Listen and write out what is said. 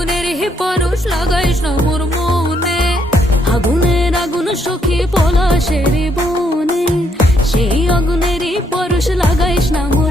আগুনের হে পরশ লাগাইস না মোর মনে, আগুনের আগুন সখী পলাশের বনে, সেই আগুনেরই পরশ লাগাইস না মোর